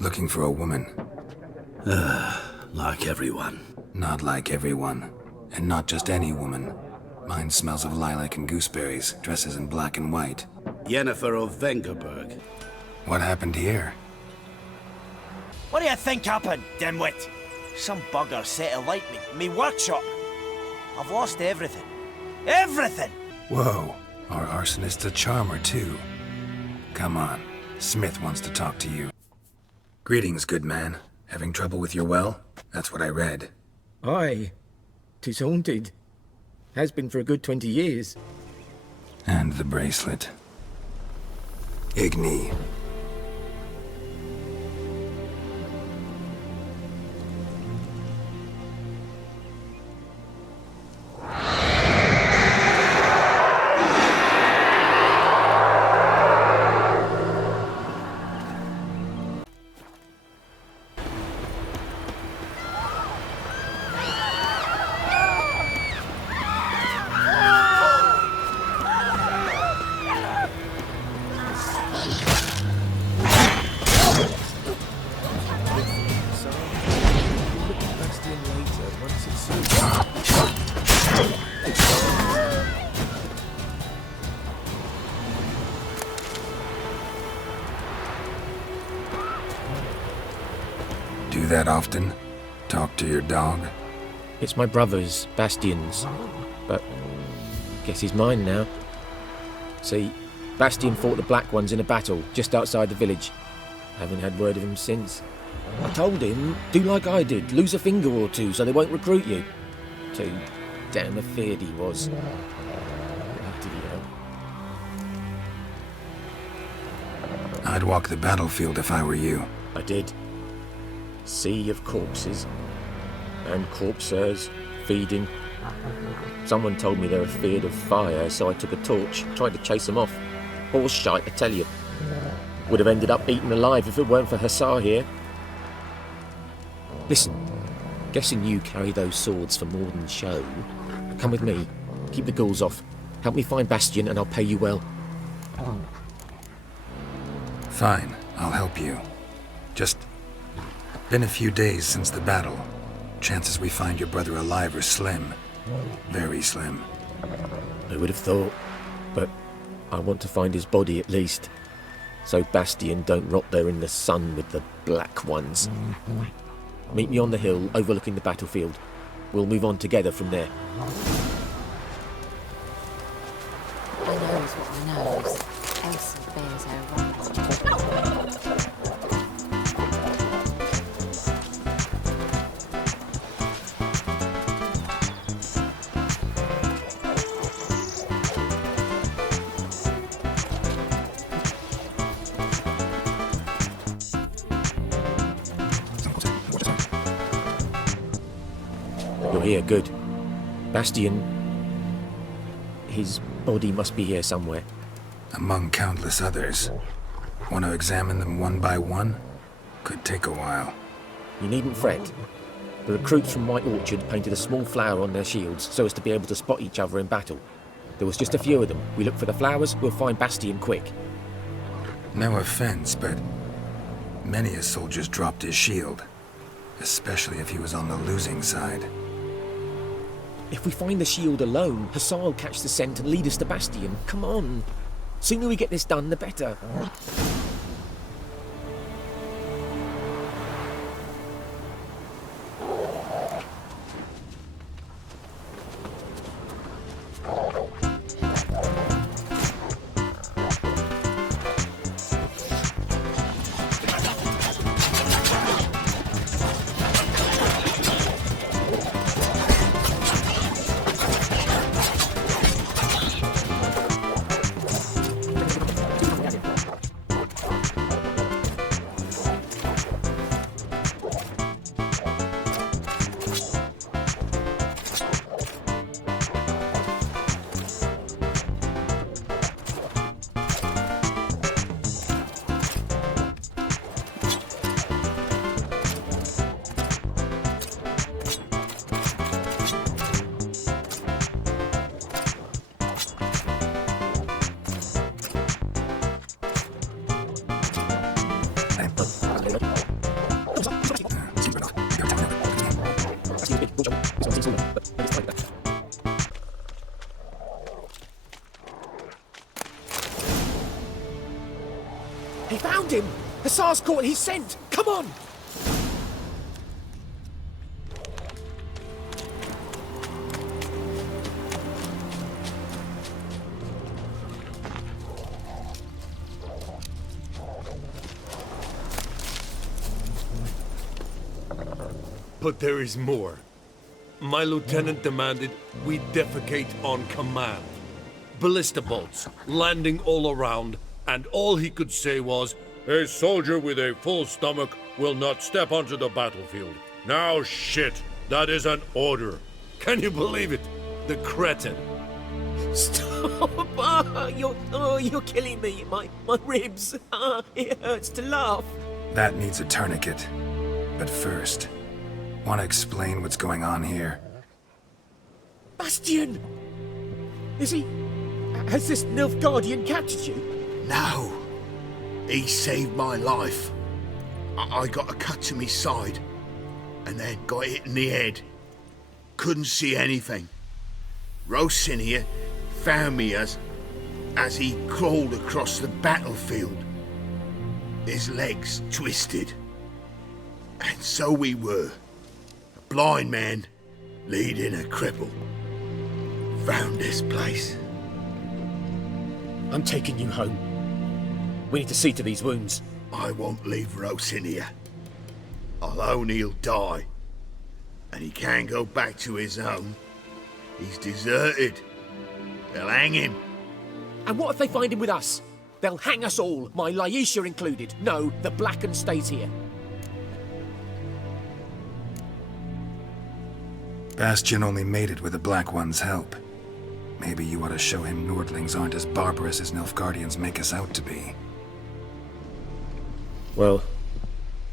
Looking for a woman. Like everyone. Not like everyone. And not just any woman. Mine smells of lilac and gooseberries, dresses in black and white. Yennefer of Vengerberg. What happened here? What do you think happened, dimwit? Some bugger set alight me workshop. I've lost everything. Everything! Whoa, our arsonist's a charmer too. Come on, Smith wants to talk to you. Greetings, good man. Having trouble with your well? That's what I read. Aye. 'Tis haunted. Has been for a good 20 years. And the bracelet. Igni. Do that often? Talk to your dog? It's my brother's, Bastian's. But guess he's mine now. See, Bastian fought the Black Ones in a battle just outside the village. Haven't had word of him since. I told him, do like I did, lose a finger or two so they won't recruit you. Too damn afeard he was. Bloody hell. I'd walk the battlefield if I were you. I did. Sea of corpses. And corpsers, feeding. Someone told me they're afeard of fire, so I took a torch, tried to chase them off. Horse shite, I tell you. Would have ended up eaten alive if it weren't for Hussar here. Listen, guessing you carry those swords for more than show. Come with me, keep the ghouls off. Help me find Bastian and I'll pay you well. Fine, I'll help you. Just been a few days since the battle. Chances we find your brother alive are slim. Very slim. I would have thought, but I want to find his body at least. So Bastian don't rot there in the sun with the Black Ones. Meet me on the hill overlooking the battlefield. We'll move on together from there. I knows what I knows. Elsa bears her right. You're here, good. Bastian, his body must be here somewhere. Among countless others. Want to examine them one by one? Could take a while. You needn't fret. The recruits from White Orchard painted a small flower on their shields so as to be able to spot each other in battle. There was just a few of them. We look for the flowers, we'll find Bastian quick. No offense, but many a soldier's dropped his shield. Especially if he was on the losing side. If we find the shield alone, Hussar will catch the scent and lead us to Bastian. Come on. Sooner we get this done, the better. He found him! Hussar's caught his scent! Come on! But there is more. My lieutenant demanded we defecate on command. Ballista bolts, landing all around, and all he could say was, "A soldier with a full stomach will not step onto the battlefield." Now shit, that is an order. Can you believe it? The cretin. Stop! You're killing me. My ribs. It hurts to laugh. That needs a tourniquet. But first, want to explain what's going on here? Bastion! Is he... Has this Nilfgaardian captured you? No. He saved my life. I got a cut to my side, and then got hit in the head. Couldn't see anything. Rosinia found me as he crawled across the battlefield. His legs twisted. And so we were. A blind man leading a cripple. Found this place. I'm taking you home. We need to see to these wounds. I won't leave Rosinia. I'll own he'll die. And he can't go back to his own. He's deserted. They'll hang him. And what if they find him with us? They'll hang us all, my Laisha included. No, the Blacken stays here. Bastion only made it with the Black One's help. Maybe you ought to show him Nordlings aren't as barbarous as Nilfgaardians make us out to be. Well,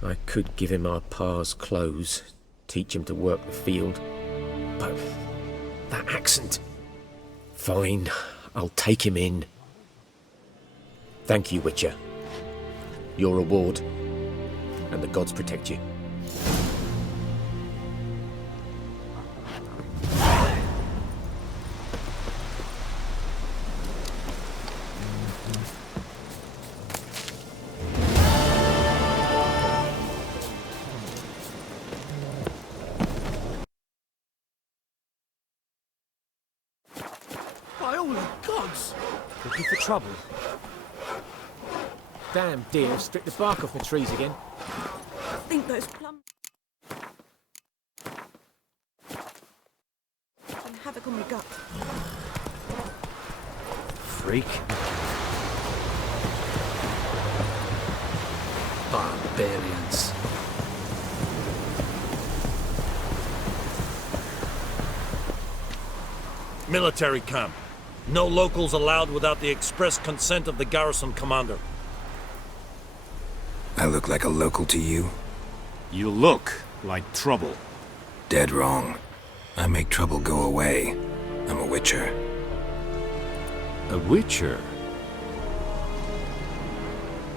I could give him our pa's clothes, teach him to work the field. But that accent... Fine, I'll take him in. Thank you, Witcher. Your reward, and the gods protect you. By all the gods! Looking for trouble? Damn deer have stripped the bark off the trees again. I think those plums can havoc on my gut. Freak. Barbarians. Military camp. No locals allowed without the express consent of the garrison commander. I look like a local to you? You look like trouble. Dead wrong. I make trouble go away. I'm a Witcher. A Witcher?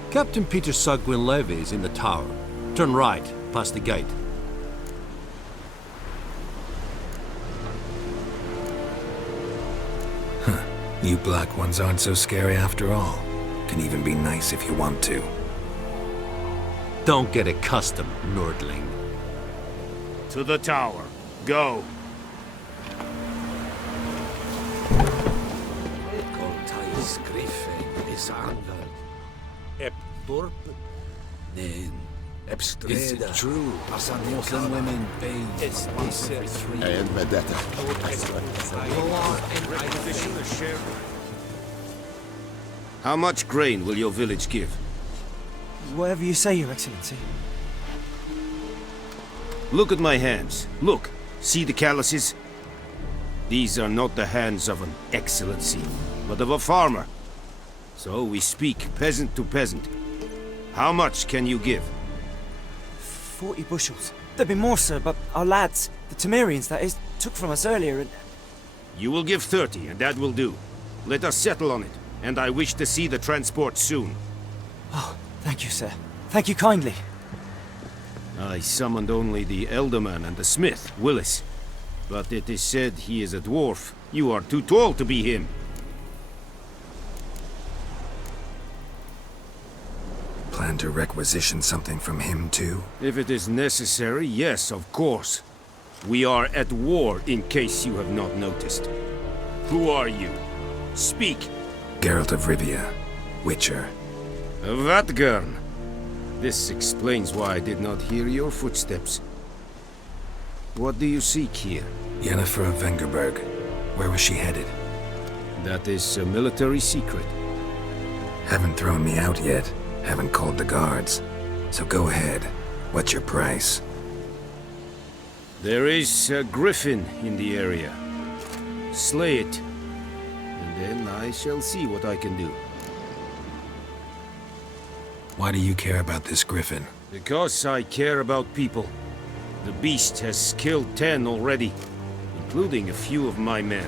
Captain Peter Sagwin Levy is in the tower. Turn right, past the gate. You Black Ones aren't so scary after all. Can even be nice if you want to. Don't get accustomed, Nordling. To the tower. Go. Is it true? Muslim women and Vendetta. How much grain will your village give? Whatever you say, Your Excellency. Look at my hands. Look. See the calluses? These are not the hands of an excellency, but of a farmer. So we speak peasant to peasant. How much can you give? 40 bushels. There'd be more, sir, but our lads, the Temerians, that is, took from us earlier and... You will give 30, and that will do. Let us settle on it, and I wish to see the transport soon. Oh, thank you, sir. Thank you kindly. I summoned only the Elderman and the smith, Willis. But it is said he is a dwarf. You are too tall to be him. Plan to requisition something from him, too? If it is necessary, yes, of course. We are at war, in case you have not noticed. Who are you? Speak. Geralt of Rivia, Witcher. Vatgern. This explains why I did not hear your footsteps. What do you seek here? Yennefer of Vengerberg. Where was she headed? That is a military secret. Haven't thrown me out yet. Haven't called the guards. So go ahead. What's your price? There is a griffin in the area. Slay it. And then I shall see what I can do. Why do you care about this griffin? Because I care about people. The beast has killed 10 already, including a few of my men.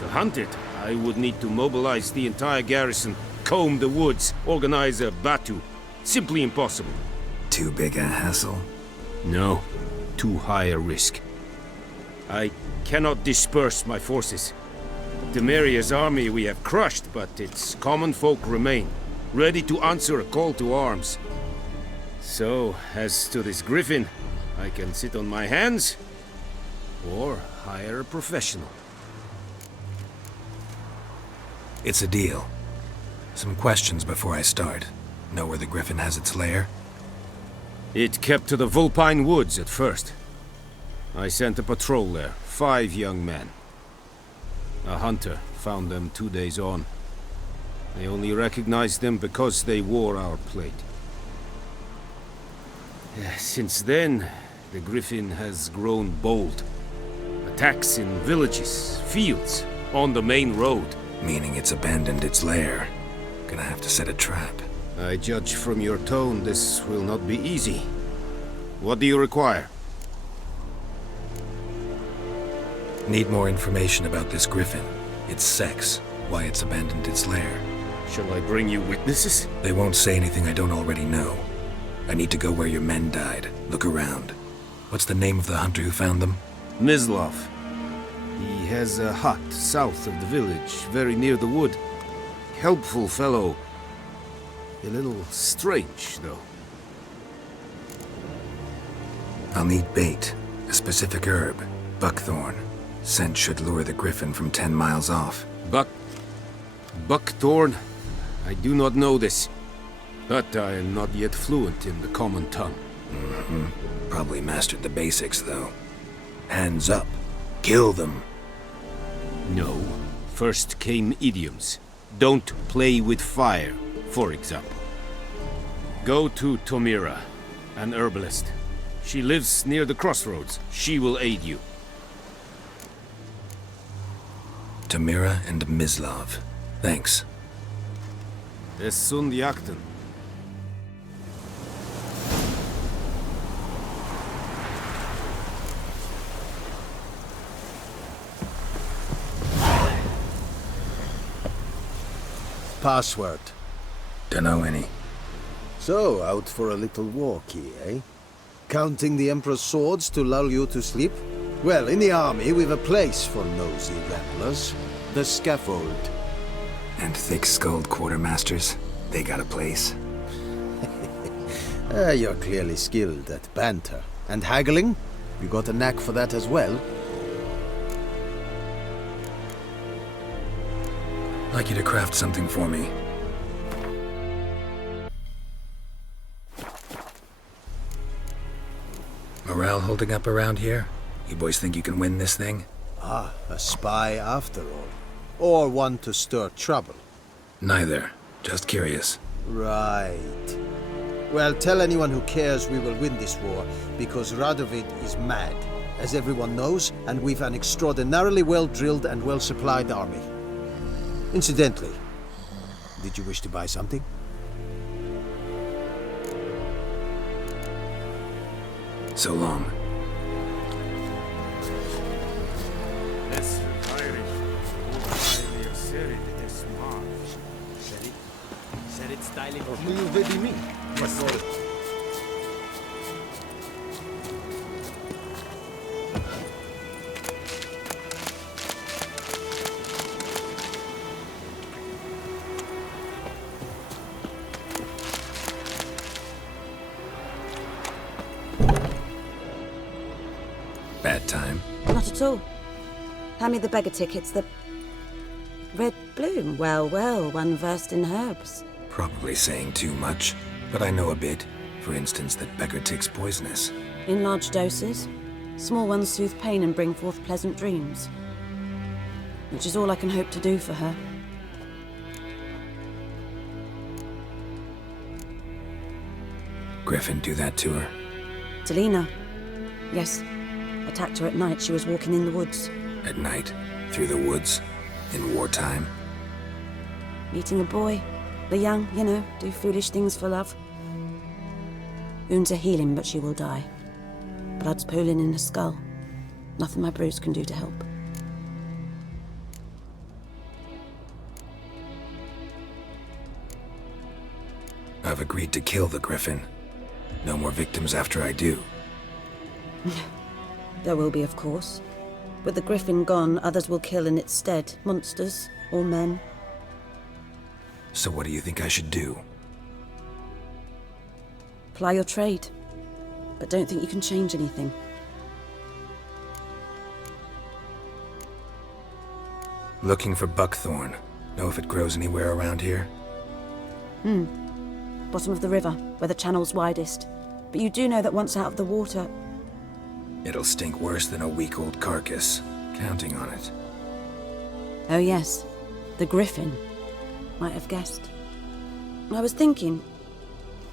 To hunt it, I would need to mobilize the entire garrison, comb the woods, organize a batu. Simply impossible. Too big a hassle? No, too high a risk. I cannot disperse my forces. Temeria's army we have crushed, but its common folk remain, ready to answer a call to arms. So, as to this griffin, I can sit on my hands, or hire a professional. It's a deal. Some questions before I start. Know where the griffin has its lair? It kept to the Vulpine Woods at first. I sent a patrol there, 5 young men. A hunter found them 2 days on. They only recognized them because they wore our plate. Since then, the griffin has grown bold. Attacks in villages, fields, on the main road. Meaning it's abandoned its lair. Gonna have to set a trap. I judge from your tone this will not be easy. What do you require? Need more information about this griffin. Its sex, why it's abandoned its lair. Shall I bring you witnesses? They won't say anything I don't already know. I need to go where your men died. Look around. What's the name of the hunter who found them? Mislav. He has a hut south of the village, very near the wood. Helpful fellow. A little strange, though. I'll need bait. A specific herb. Buckthorn. Scent should lure the griffin from 10 miles off. Buckthorn? I do not know this. But I am not yet fluent in the common tongue. Probably mastered the basics, though. Hands up. Kill them. No. First came idioms. Don't play with fire, for example. Go to Tomira, an herbalist. She lives near the crossroads. She will aid you. Tamira and Mislav. Thanks. Es sunt jakten. Password. Dunno any. So, out for a little walkie, eh? Counting the Emperor's swords to lull you to sleep? Well, in the army, we've a place for nosy ramblers. The scaffold. And thick-skulled quartermasters. They got a place. You're clearly skilled at banter. And haggling? You got a knack for that as well? Like you to craft something for me. Morale holding up around here? You boys think you can win this thing? Ah, a spy after all. Or one to stir trouble. Neither. Just curious. Right. Well, tell anyone who cares we will win this war, because Radovid is mad, as everyone knows, and we've an extraordinarily well-drilled and well-supplied army. Incidentally, did you wish to buy something? So long. bad time. Not at all. Hand me the beggar tickets, the... Red bloom. Well, well, one versed in herbs. Probably saying too much, but I know a bit. For instance, that beggar tick's poisonous. In large doses. Small ones soothe pain and bring forth pleasant dreams. Which is all I can hope to do for her. Griffin do that to her? Delina. Yes. Attacked her at night. She was walking in the woods. At night? Through the woods? In wartime? Meeting a boy. The young, you know, do foolish things for love. Wounds are healing, but she will die. Blood's pooling in her skull. Nothing my bruise can do to help. I've agreed to kill the Griffin. No more victims after I do. There will be, of course. With the Griffin gone, others will kill in its stead. Monsters, or men. So what do you think I should do? Ply your trade. But don't think you can change anything. Looking for buckthorn. Know if it grows anywhere around here? Bottom of the river, where the channel's widest. But you do know that once out of the water... It'll stink worse than a week-old carcass. Counting on it. Oh yes, the Griffin. Might have guessed. I was thinking...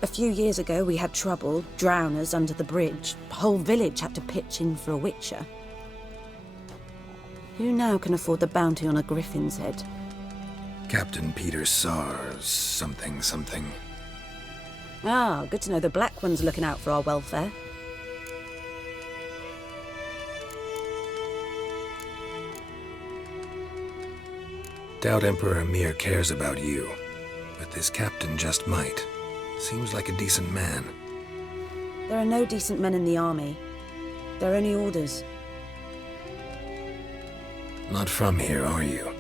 A few years ago we had trouble, drowners under the bridge. The whole village had to pitch in for a witcher. Who now can afford the bounty on a Griffin's head? Captain Peter Sars... something. Ah, good to know the Black One's looking out for our welfare. Doubt Emperor Emir cares about you, but this captain just might. Seems like a decent man. There are no decent men in the army. They're only orders. Not from here, are you?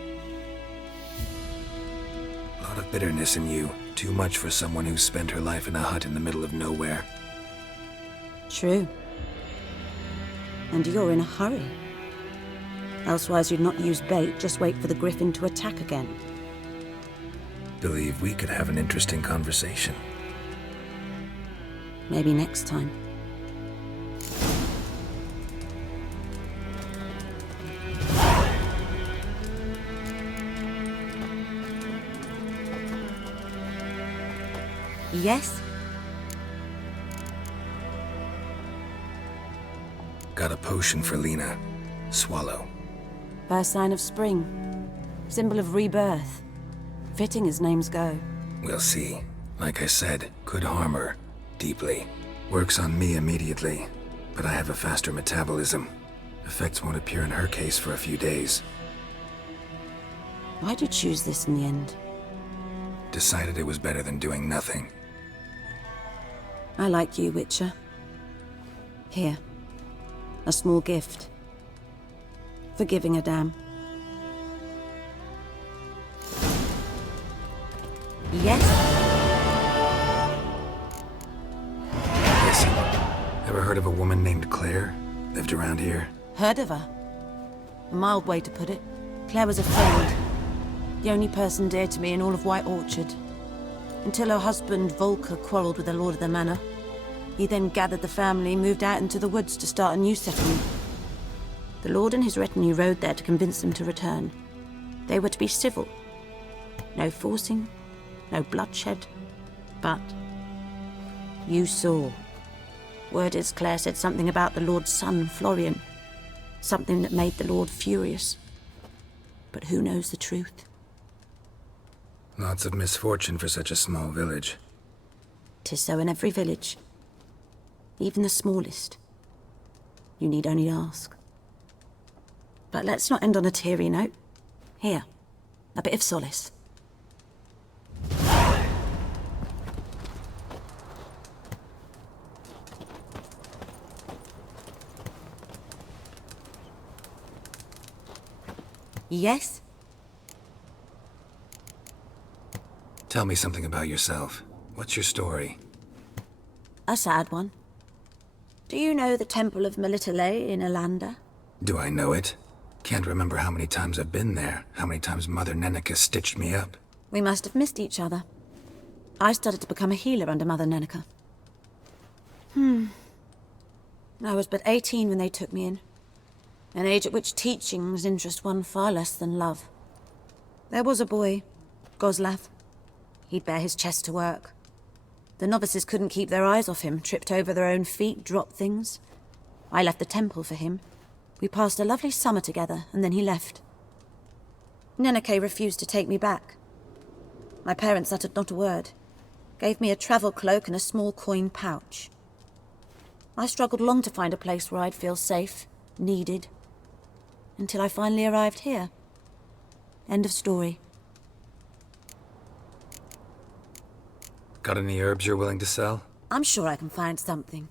A lot of bitterness in you. Too much for someone who spent her life in a hut in the middle of nowhere. True. And you're in a hurry. Elsewise you'd not use bait, just wait for the Griffin to attack again. Believe we could have an interesting conversation. Maybe next time. Yes? Got a potion for Lena. Swallow. First sign of spring. Symbol of rebirth. Fitting as names go. We'll see. Like I said, could harm her. Deeply. Works on me immediately, but I have a faster metabolism. Effects won't appear in her case for a few days. Why'd you choose this in the end? Decided it was better than doing nothing. I like you, Witcher. Here. A small gift. For giving a damn. Yes? Listen, ever heard of a woman named Claire? Lived around here? Heard of her? A mild way to put it. Claire was a friend. The only person dear to me in all of White Orchard. Until her husband, Volker, quarreled with the lord of the manor. He then gathered the family, moved out into the woods to start a new settlement. The lord and his retinue rode there to convince them to return. They were to be civil. No forcing, no bloodshed. But you saw. Word is Claire said something about the lord's son, Florian. Something that made the lord furious. But who knows the truth? Lots of misfortune for such a small village. 'Tis so in every village. Even the smallest. You need only ask. But let's not end on a teary note. Here, a bit of solace. Yes? Tell me something about yourself. What's your story? A sad one. Do you know the Temple of Melitele in Alanda? Do I know it? Can't remember how many times I've been there, how many times Mother Nenica stitched me up. We must have missed each other. I started to become a healer under Mother Nenica. I was but 18 when they took me in. An age at which teachings interest one far less than love. There was a boy, Goslav. He'd bare his chest to work. The novices couldn't keep their eyes off him, tripped over their own feet, dropped things. I left the temple for him. We passed a lovely summer together, and then he left. Nenike refused to take me back. My parents uttered not a word. Gave me a travel cloak and a small coin pouch. I struggled long to find a place where I'd feel safe, needed, until I finally arrived here. End of story. Got any herbs you're willing to sell? I'm sure I can find something.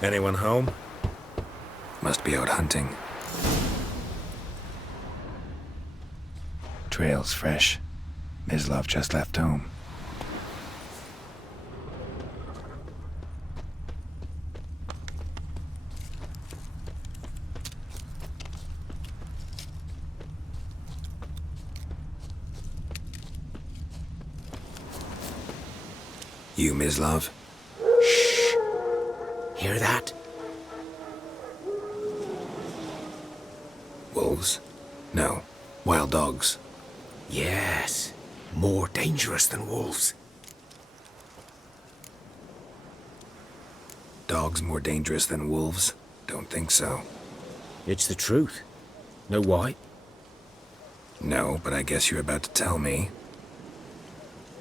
Anyone home? Must be out hunting. Trail's fresh. Mislov just left home. You, Mislov? Shh. Hear that? Wolves? No. Wild dogs. Yes. More dangerous than wolves. Dogs more dangerous than wolves? Don't think so. It's the truth. Know why? No, but I guess you're about to tell me.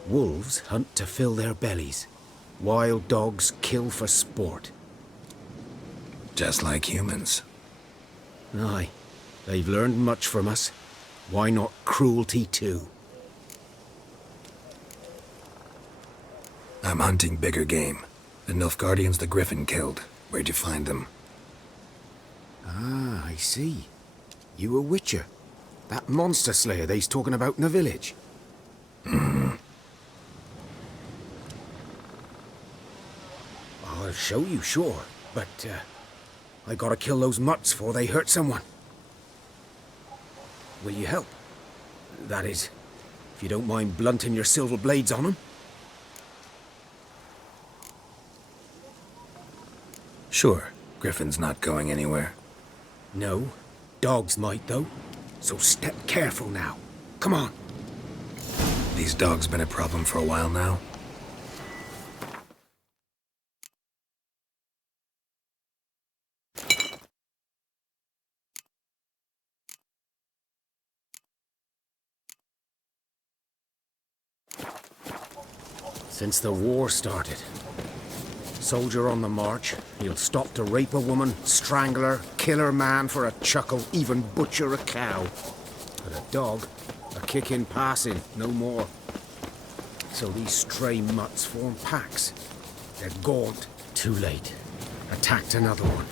Wolves hunt to fill their bellies. Wild dogs kill for sport. Just like humans. Aye. They've learned much from us. Why not cruelty too? I'm hunting bigger game. The Nilfgaardians the Griffin killed. Where'd you find them? Ah, I see. You a witcher. That monster slayer they's talking about in the village. Mm-hmm. I'll show you, sure. But, I gotta kill those mutts before they hurt someone. Will you help? That is, if you don't mind blunting your silver blades on them. Sure. Griffin's not going anywhere. No. Dogs might, though. So step careful now. Come on. These dogs been a problem for a while now? Since the war started. Soldier on the march, he'll stop to rape a woman, strangle her, kill her man for a chuckle, even butcher a cow. But a dog, a kick in passing, no more. So these stray mutts form packs. They're gaunt. Too late. Attacked another one.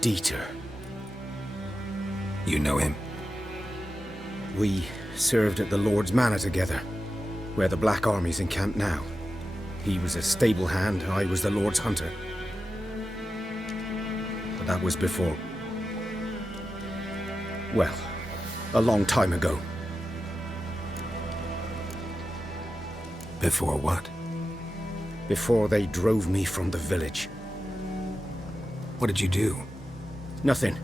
Dieter. You know him? We served at the Lord's Manor together, where the Black Army's encamped now. He was a stable hand, I was the Lord's hunter. But that was before... well, a long time ago. Before what? Before they drove me from the village. What did you do? Nothing.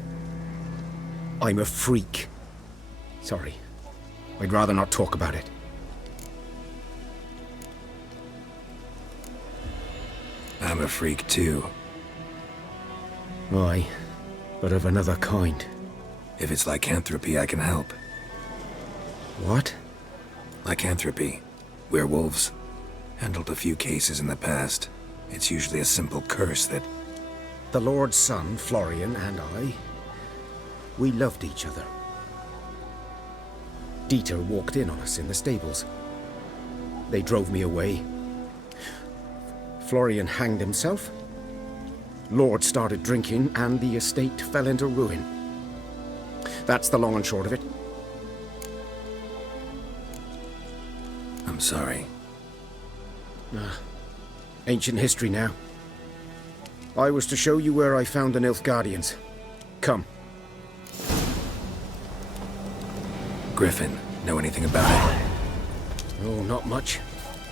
I'm a freak. Sorry. I'd rather not talk about it. I'm a freak too. Aye, but of another kind. If it's lycanthropy, I can help. What? Lycanthropy. Werewolves. Handled a few cases in the past. It's usually a simple curse that... The Lord's son, Florian, and I, we loved each other. Dieter walked in on us in the stables. They drove me away. Florian hanged himself. Lord started drinking, and the estate fell into ruin. That's the long and short of it. I'm sorry. Ancient history now. I was to show you where I found the Nilfgaardians. Come. Griffin, know anything about it? Oh, not much.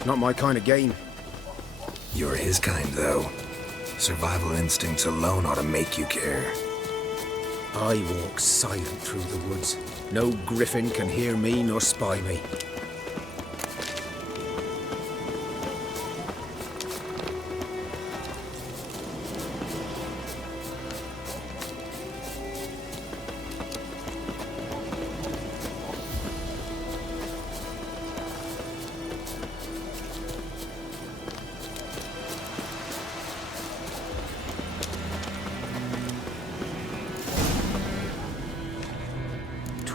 Not my kind of game. You're his kind, though. Survival instincts alone ought to make you care. I walk silent through the woods. No griffin can hear me nor spy me.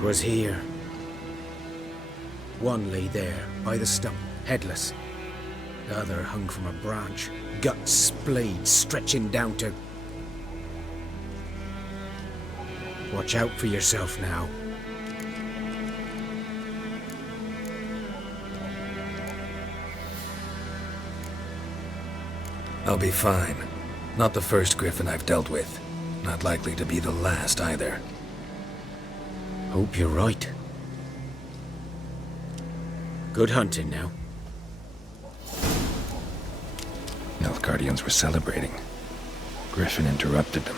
Was here. One lay there, by the stump, headless. The other hung from a branch, guts splayed, stretching down to... Watch out for yourself now. I'll be fine. Not the first griffin I've dealt with. Not likely to be the last either. Hope you're right. Good hunting now. Nilfgaardians were celebrating. Griffin interrupted them.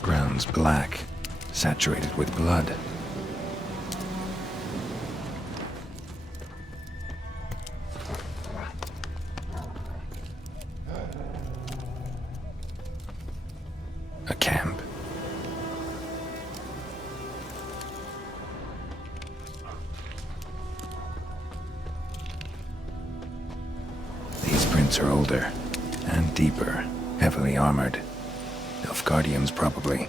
Ground's black, saturated with blood. A camp. Are older and deeper, heavily armored. Nilfgaardians, probably.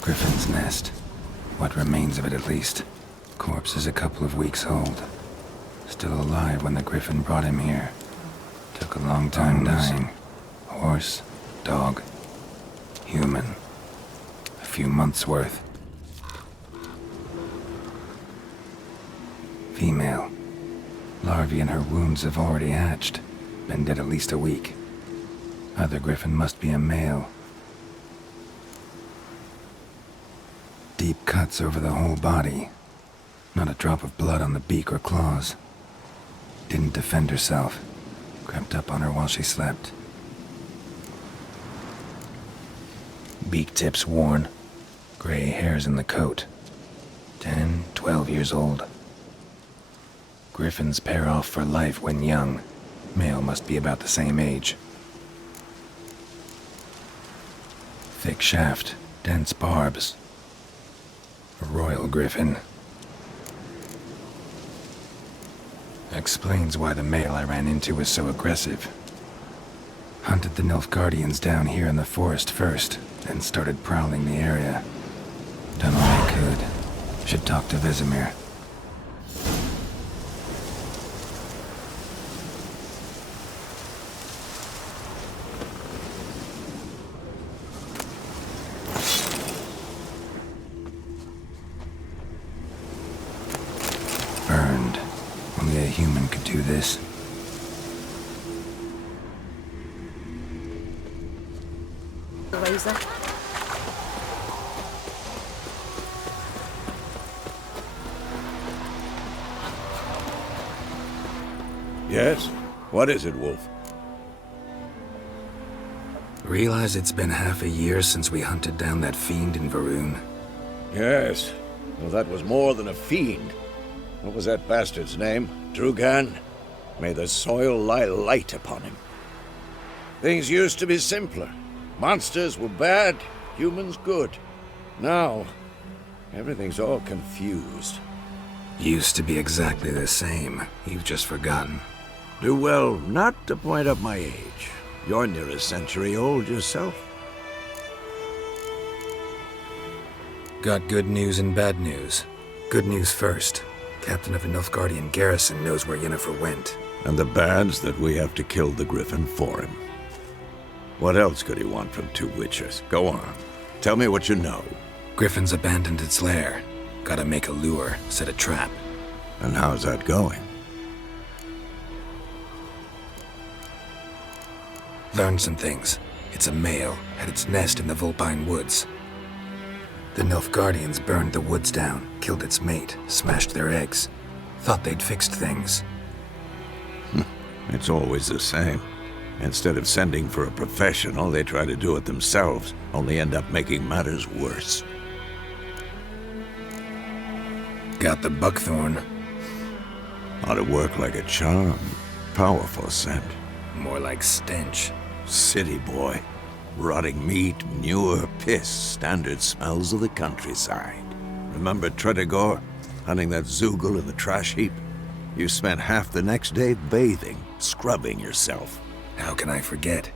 Griffin's nest. What remains of it, at least. Corpse is a couple of weeks old. Still alive when the griffin brought him here. Took a long time dying. Horse, dog, human. A few months' worth. Female. Larvae in her wounds have already hatched. Been dead at least a week. Other griffin must be a male. Deep cuts over the whole body. Not a drop of blood on the beak or claws. Didn't defend herself. Crept up on her while she slept. Beak tips worn. Gray hairs in the coat. 10, 12 years old. Griffins pair off for life when young. Male must be about the same age. Thick shaft, dense barbs. A royal griffin. Explains why the male I ran into was so aggressive. Hunted the Nilfgaardians down here in the forest first, then started prowling the area. Done all I could. Should talk to Vesemir. Burned. Only a human could do this. The razor. Yes? What is it, Wolf? Realize it's been half a year since we hunted down that fiend in Varun. Yes. Well, that was more than a fiend. What was that bastard's name? Drugan? May the soil lie light upon him. Things used to be simpler. Monsters were bad, humans good. Now, everything's all confused. Used to be exactly the same. You've just forgotten. Do well not to point up my age. You're near a century old yourself. Got good news and bad news. Good news first. Captain of the Nilfgaardian garrison knows where Yennefer went. And the bad's that we have to kill the Griffin for him. What else could he want from two witchers? Go on. Tell me what you know. Griffin's abandoned its lair. Gotta make a lure, set a trap. And how's that going? Learned some things. It's a male, had its nest in the Vulpine Woods. The Nilfgaardians burned the woods down, killed its mate, smashed their eggs. Thought they'd fixed things. It's always the same. Instead of sending for a professional, they try to do it themselves, only end up making matters worse. Got the buckthorn. Ought to work like a charm. Powerful scent. More like stench. City boy. Rotting meat, manure, piss, standard smells of the countryside. Remember Tredegor? Hunting that Zoogle in the trash heap? You spent half the next day bathing, scrubbing yourself. How can I forget?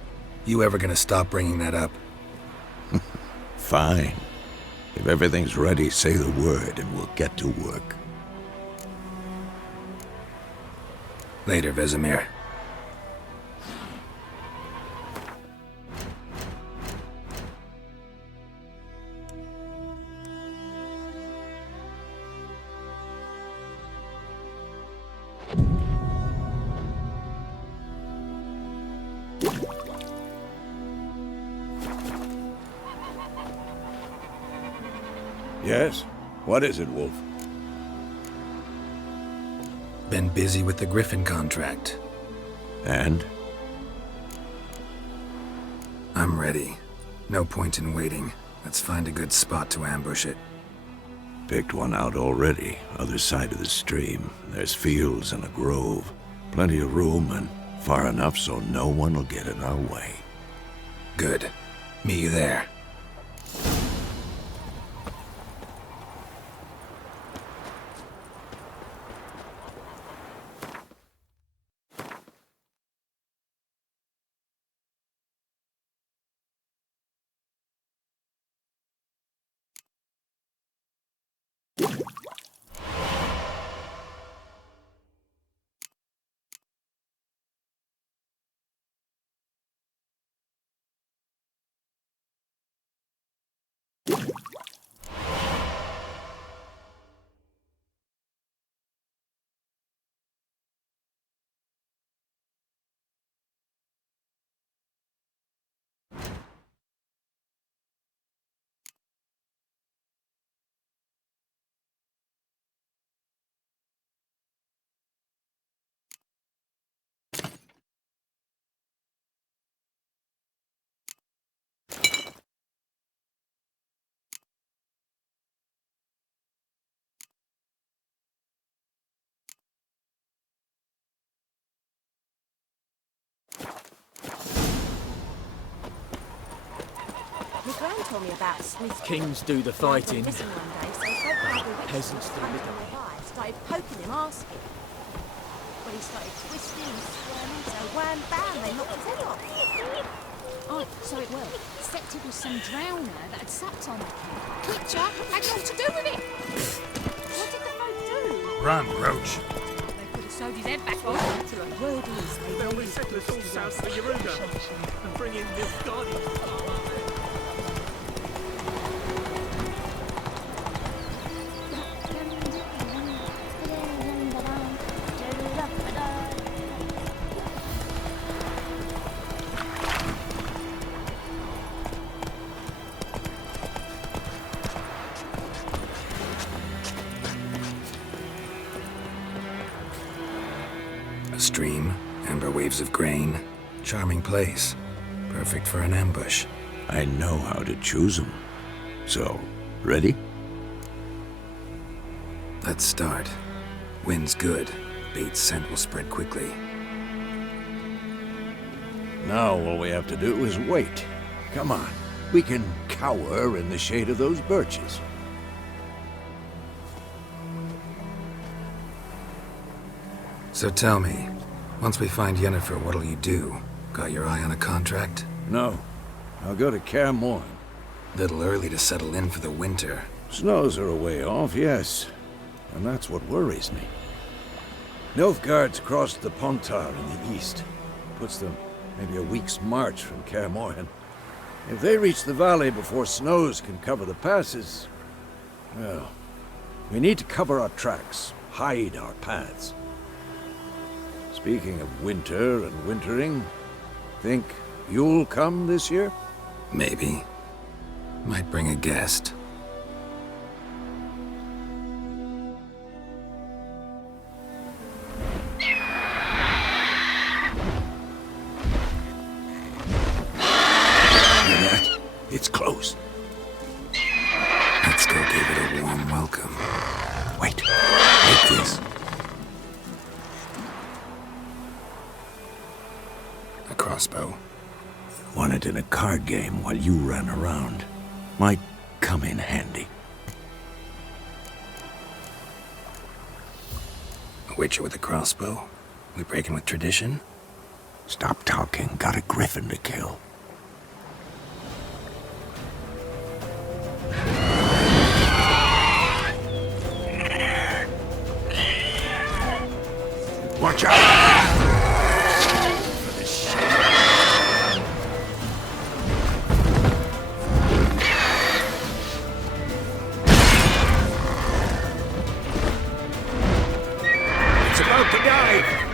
You ever gonna stop bringing that up? Fine. If everything's ready, say the word and we'll get to work. Later, Vesemir. Yes? What is it, Wolf? Been busy with the Griffin contract. And? I'm ready. No point in waiting. Let's find a good spot to ambush it. Picked one out already, other side of the stream. There's fields and a grove. Plenty of room and far enough so no one will get in our way. Good. Meet you there. My gran told me about Smith. Kings do the fighting. Missing one day, so I spoke to the witch. Peasants do the Started poking him, asking. When he started twisting and squirming, so wham bam, they knocked his head off. Oh, so it was. Except it was some drowner that had sucked on the kid. Witcher had naught to do with it. What did the folk do? Run, Roach. They could have sewed his head back on. To a word is they They'll really resettle us all pushed south his of Yaruga and bring in the Guardians. A stream, amber waves of grain. Charming place. Perfect for an ambush. I know how to choose them. So, ready? Let's start. Wind's good. Bait's scent will spread quickly. Now all we have to do is wait. Come on. We can cower in the shade of those birches. So tell me, once we find Yennefer, what'll you do? Got your eye on a contract? No. I'll go to Kaer Morhen. Little early to settle in for the winter. Snows are a way off, yes. And that's what worries me. Nilfgaard's crossed the Pontar in the east. Puts them maybe a week's march from Kaer Morhen. If they reach the valley before snows can cover the passes, well, we need to cover our tracks, hide our paths. Speaking of winter and wintering, think you'll come this year? Maybe. Might bring a guest. It's close. Let's go give it a warm welcome. Wait. Take this. A crossbow. Won it in a card game while you ran around. Might come in handy. A witcher with a crossbow? We breaking with tradition? Stop talking. Got a griffin to kill. Watch out! It's about to dive!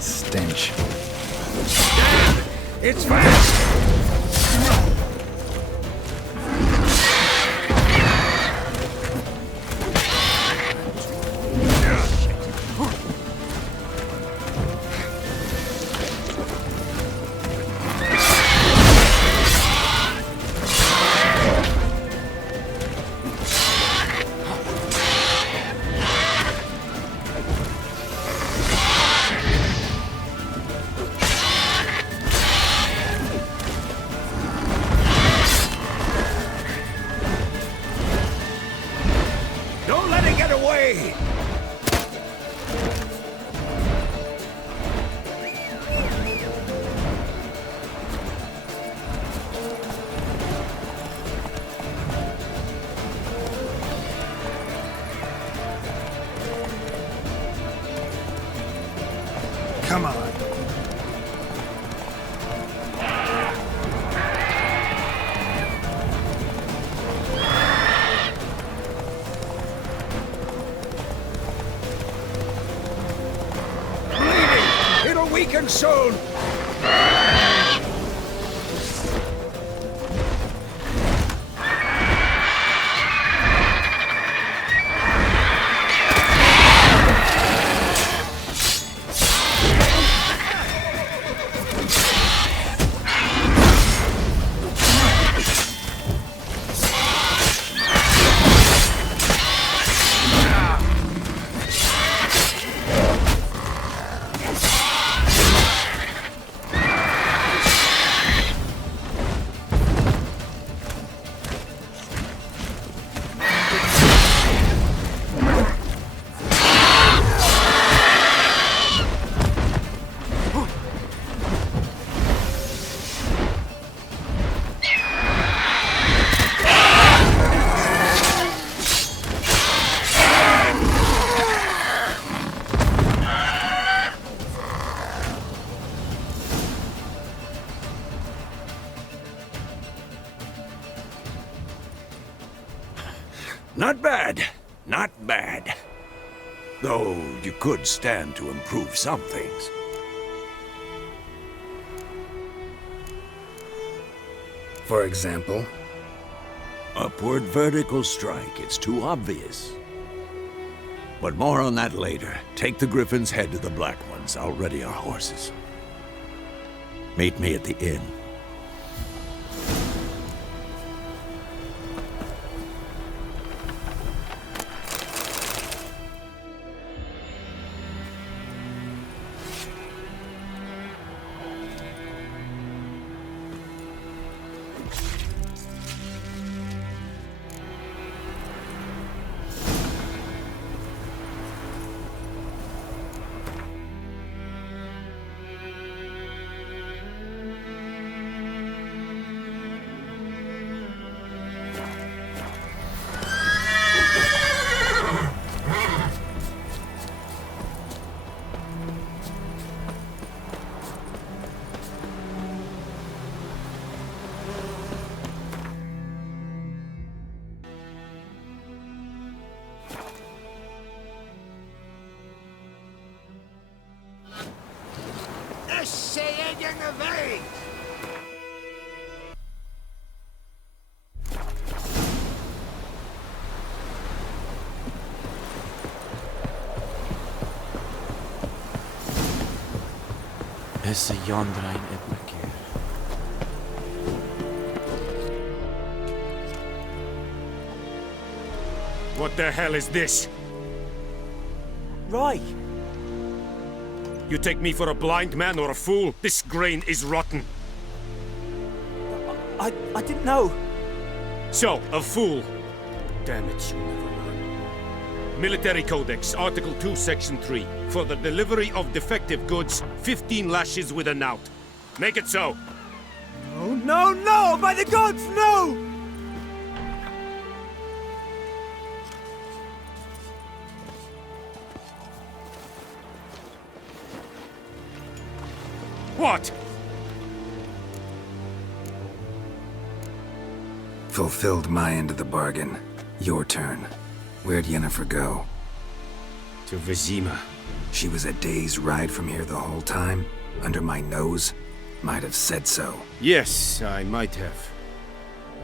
Stench. It's fast! Don't let it get away! Come on. It'll weaken soon! could stand to improve some things. For example? Upward vertical strike, it's too obvious. But more on that later. Take the Griffin's head to the Black Ones. I'll ready our horses. Meet me at the inn. Essa yonder ein Epiker. What the hell is this? Roy! You take me for a blind man or a fool? This grain is rotten. I didn't know. So, a fool. Damn it, you never learn. Military Codex, Article 2, Section 3. For the delivery of defective goods, 15 lashes with a knout. Make it so. No, no, no! By the gods, no! What? Fulfilled my end of the bargain. Your turn. Where'd Yennefer go? To Vizima. She was a day's ride from here the whole time? Under my nose? Might have said so. Yes, I might have.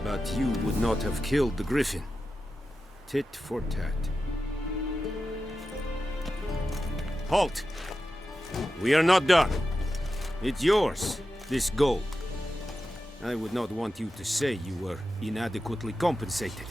But you would not have killed the Griffin. Tit for tat. Halt! We are not done. It's yours, this gold. I would not want you to say you were inadequately compensated.